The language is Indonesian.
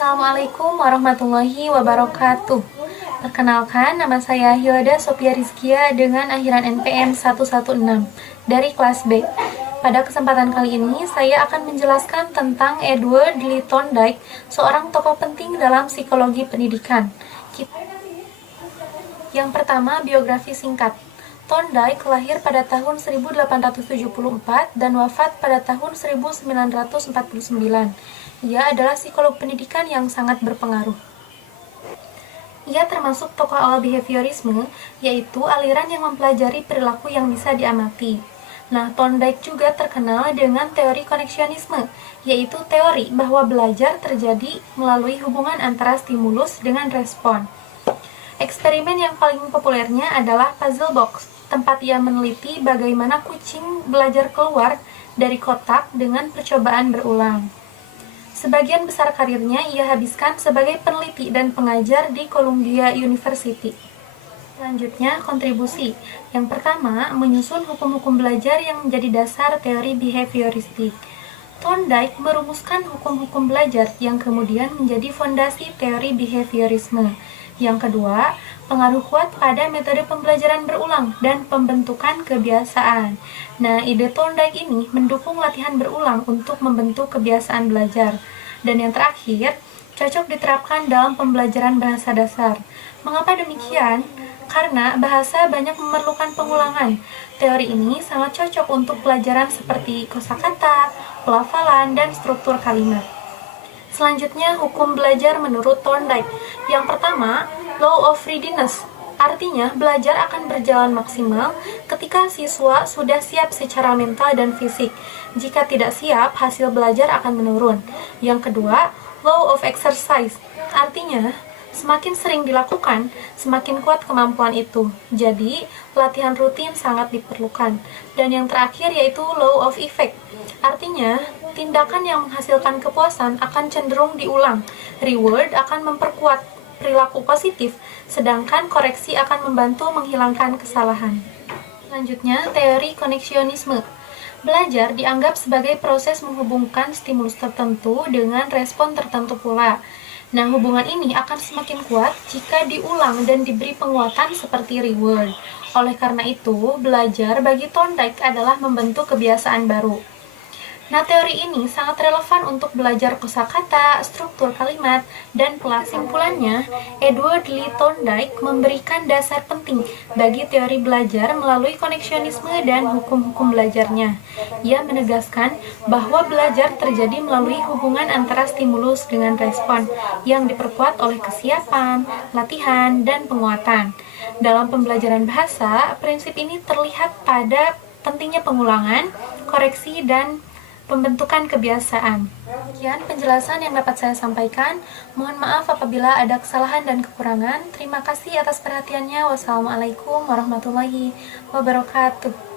Assalamualaikum warahmatullahi wabarakatuh. Perkenalkan, nama saya Hilda Sophia Rizkia dengan akhiran NPM 116 dari kelas B. Pada kesempatan kali ini, saya akan menjelaskan tentang Edward Lee Thorndike, seorang tokoh penting dalam psikologi pendidikan. Yang pertama, biografi singkat. Thorndike lahir pada tahun 1874 dan wafat pada tahun 1949. Ia adalah psikolog pendidikan yang sangat berpengaruh. Ia termasuk tokoh awal behaviorisme, yaitu aliran yang mempelajari perilaku yang bisa diamati. Nah, Thorndike juga terkenal dengan teori koneksionisme, yaitu teori bahwa belajar terjadi melalui hubungan antara stimulus dengan respon. Eksperimen yang paling populernya adalah puzzle box, tempat ia meneliti bagaimana kucing belajar keluar dari kotak dengan percobaan berulang. Sebagian besar karirnya ia habiskan sebagai peneliti dan pengajar di Columbia University. Selanjutnya, kontribusi. Yang pertama, menyusun hukum-hukum belajar yang menjadi dasar teori behavioristik. Thorndike merumuskan hukum-hukum belajar yang kemudian menjadi fondasi teori behaviorisme. Yang kedua, pengaruh kuat pada metode pembelajaran berulang dan pembentukan kebiasaan. Nah, ide Thorndike ini mendukung latihan berulang untuk membentuk kebiasaan belajar. Dan yang terakhir, cocok diterapkan dalam pembelajaran bahasa dasar. Mengapa demikian? Karena bahasa banyak memerlukan pengulangan. Teori ini sangat cocok untuk pelajaran seperti kosakata, pelafalan, dan struktur kalimat. Selanjutnya, hukum belajar menurut Thorndike. Yang pertama, law of readiness. Artinya, belajar akan berjalan maksimal ketika siswa sudah siap secara mental dan fisik. Jika tidak siap, hasil belajar akan menurun. Yang kedua, law of exercise. Artinya, semakin sering dilakukan, semakin kuat kemampuan itu. Jadi, latihan rutin sangat diperlukan. Dan yang terakhir yaitu law of effect. Artinya, tindakan yang menghasilkan kepuasan akan cenderung diulang. Reward akan memperkuat perilaku positif, sedangkan koreksi akan membantu menghilangkan kesalahan. Selanjutnya, teori koneksionisme. Belajar dianggap sebagai proses menghubungkan stimulus tertentu dengan respon tertentu pula. Nah, hubungan ini akan semakin kuat jika diulang dan diberi penguatan seperti reward. Oleh karena itu, belajar bagi Thorndike adalah membentuk kebiasaan baru. Nah, teori ini sangat relevan untuk belajar kosakata, struktur kalimat, dan kesimpulannya, Edward Lee Thorndike memberikan dasar penting bagi teori belajar melalui koneksionisme dan hukum-hukum belajarnya. Ia menegaskan bahwa belajar terjadi melalui hubungan antara stimulus dengan respon yang diperkuat oleh kesiapan, latihan, dan penguatan. Dalam pembelajaran bahasa, prinsip ini terlihat pada pentingnya pengulangan, koreksi, dan pembentukan kebiasaan. Sekian penjelasan yang dapat saya sampaikan. Mohon maaf apabila ada kesalahan dan kekurangan. Terima kasih atas perhatiannya. Wassalamualaikum warahmatullahi wabarakatuh.